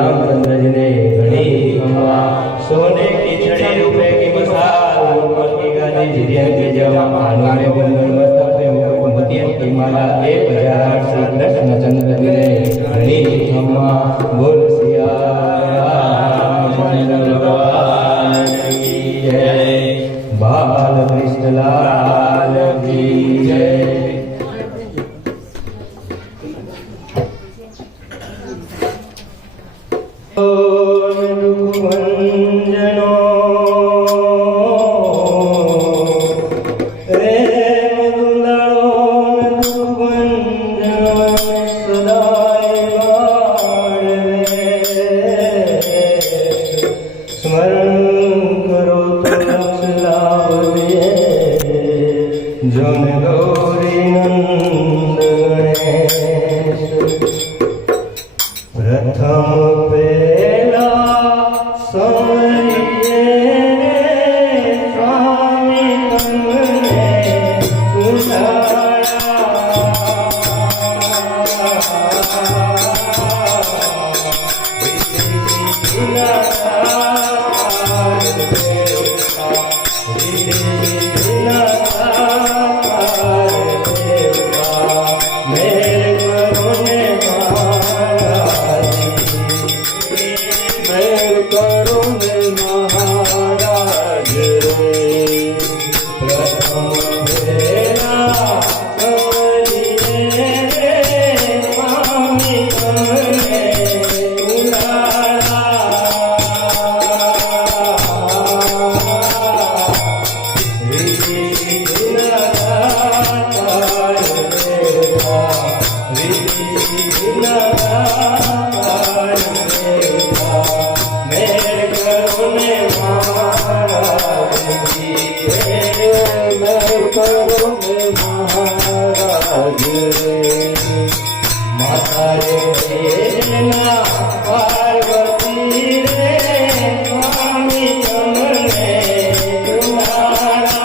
रामचंद्र जी ने घड़ी खम्मा सोने की छड़ी रुपए की मसाल ऊपर की गादी जिरिया के जवा कानों में गुंदन मस्तक में मुकुट मोतियों की माला 1008 श्री कृष्णचंद्र जी ने घड़ी खम्मा बोल सिया रामचंद्र भगवान की जय बाल कृष्ण लाल की जय। जन गौरी नंद गणेश प्रथम पेला समरिए स्वामी तुमने सुधारा माता रे पार्वती रे स्वामी तुमने तुम्हारा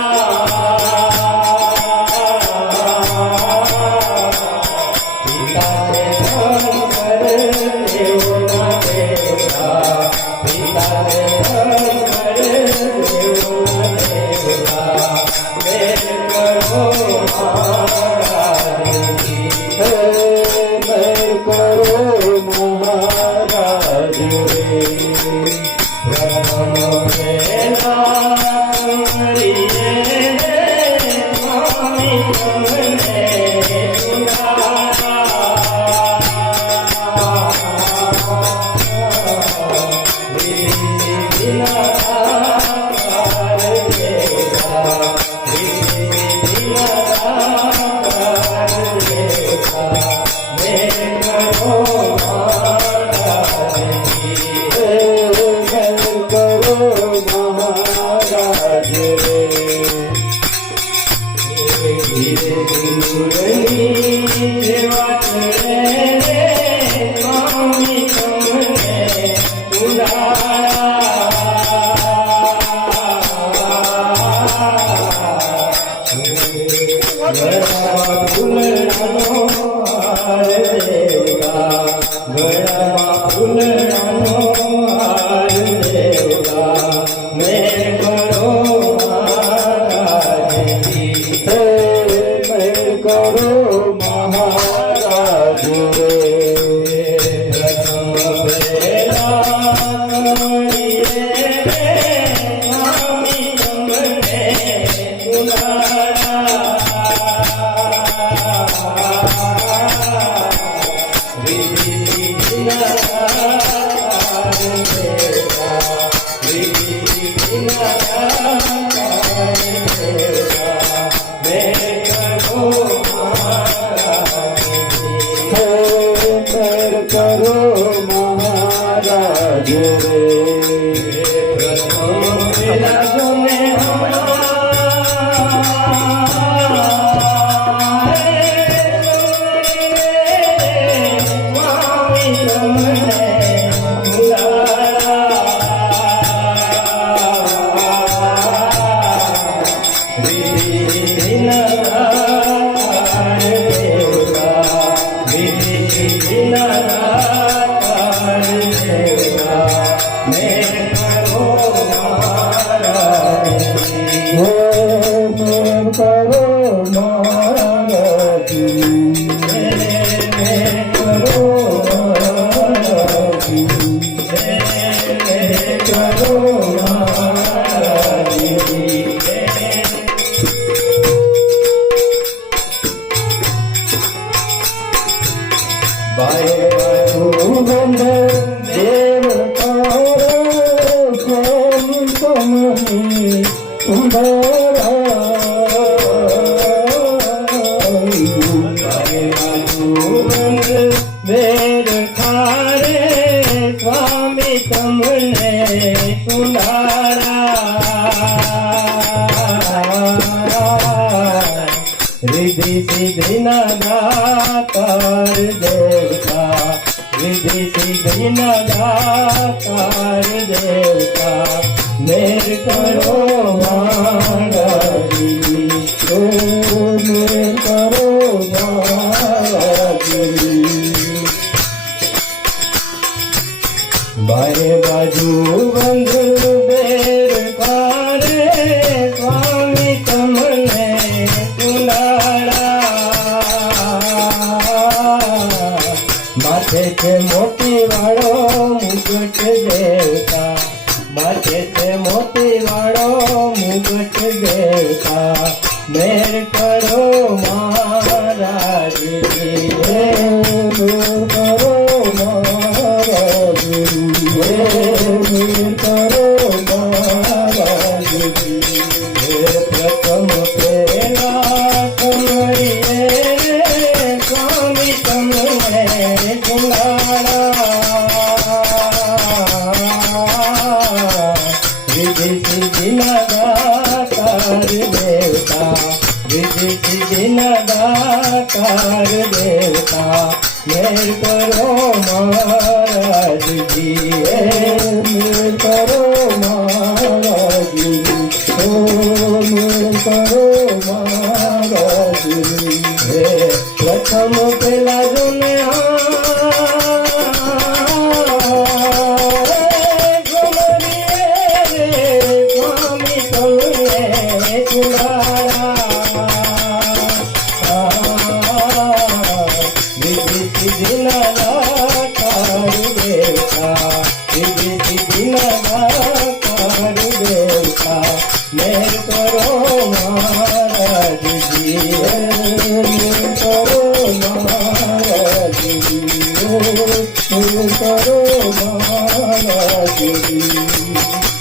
पिता से हम कर देवता देवता पिता से हम कर देवता मेरे करो महाराज Jai सुगंध देव तारो स्वामी तमने सुंदरा सुगंध वेद खारे स्वामी तमने सुंदरा रिद्धि सिद्धि न दातार देवता रिद्धि सिद्धि न दातार देवता मेर करो महाराजी मेर करो महाराजी बाहे बाजू बंद बेर खारे स्वामी तमने सुंदरा माथे से मोती वाળો मुकुट देवता माथे से मोती वाળો मुकुट देवता मेर करो महाराजी मेर करो महाराजी मेर करो महाराजी प्रथम प्रेरणा कमरिए स्वामी तमने सुंदरा रिद्धि सिद्धि न दातार देवता रिद्धि सिद्धि न दातार देवता मेर करो महाराज जी मेर करो महाराजी मेर करो महाराजी प्रथम पेला जुने स्वामी तमने सुंदरा रिद्धि सिद्धि न दातार देवता रिद्धि सिद्धि न दातार देवता मेर करो महाराज जी मेर करो महाराजी मेर करो महाराजी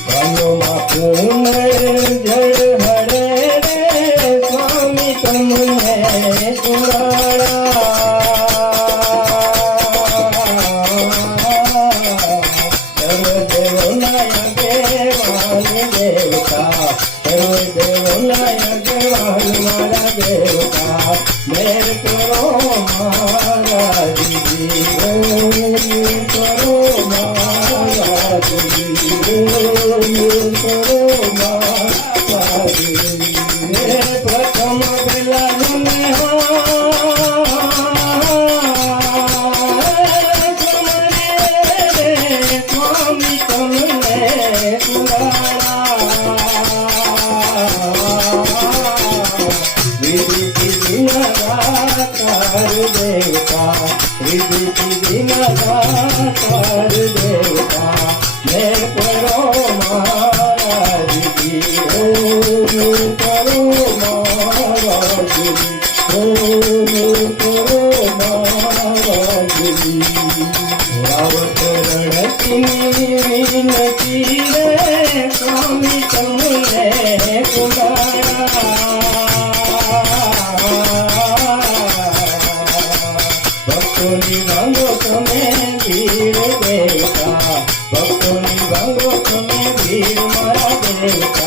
कानों पूर्ण जड़ हरे रे स्वामी तमने सुंदरा सर्वदेव नायके वाली देवता सर्वदेव नायके वाली मारा देवता मेर करो महाराज जी मेर करो महाराजी मेर करो महाराजी प्रथम बेला जुने स्वामी तमने सुंदरा रिद्धि सिद्धि न दातार देवता रिद्धि सिद्धि न दातार देवता मेर करो महाराज जी मेर करो महाराजी मेर करो महाराजी रणती रे स्वामी तमने सुंदरा भक्तों भांगो तमे भीड़ देवता भक्तों भांगो तमे भीड़ मारा देवता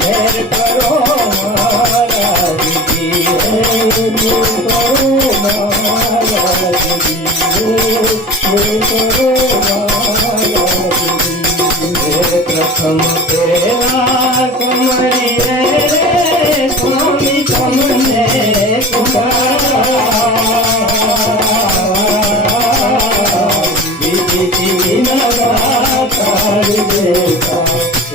मेर करो महाराज जी मेर करो महाराजी मेर करो महाराजी प्रथम तेरा कमरिए स्वामी तमने सुंदरा रिद्धि सिद्धि न दातार देवता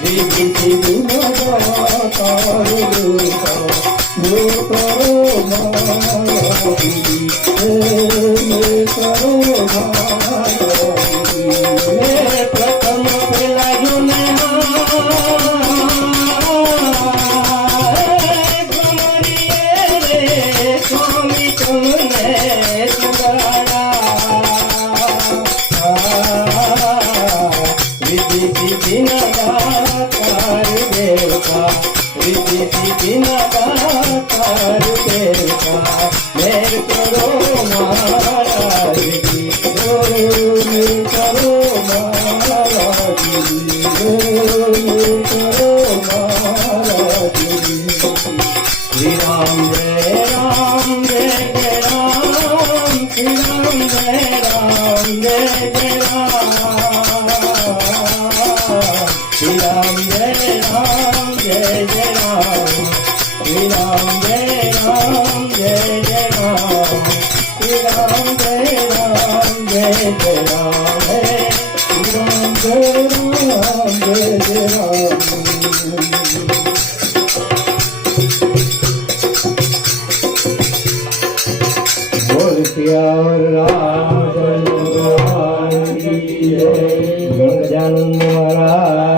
रिद्धि सिद्धि न दातार देवता मेर करो महाराजी मेर करो महाराजी प्रथम पेला जुने सिद्धि न दातार देवता रिद्धि सिद्धि न दातार देवता मेर करो महाराज जी मेर करो महाराज जी मेर करो महाराज जी श्री राम जय राम जय जय राम श्री राम जय राम जय जय राम श्री राम जय राम जय जय राम श्री राम जय राम जय जय राम श्री राम जय राम जय जय राम श्री राम जय राम जय जय राम बोल सियावर रामचंद्र भगवान की जय गण गजानन महाराज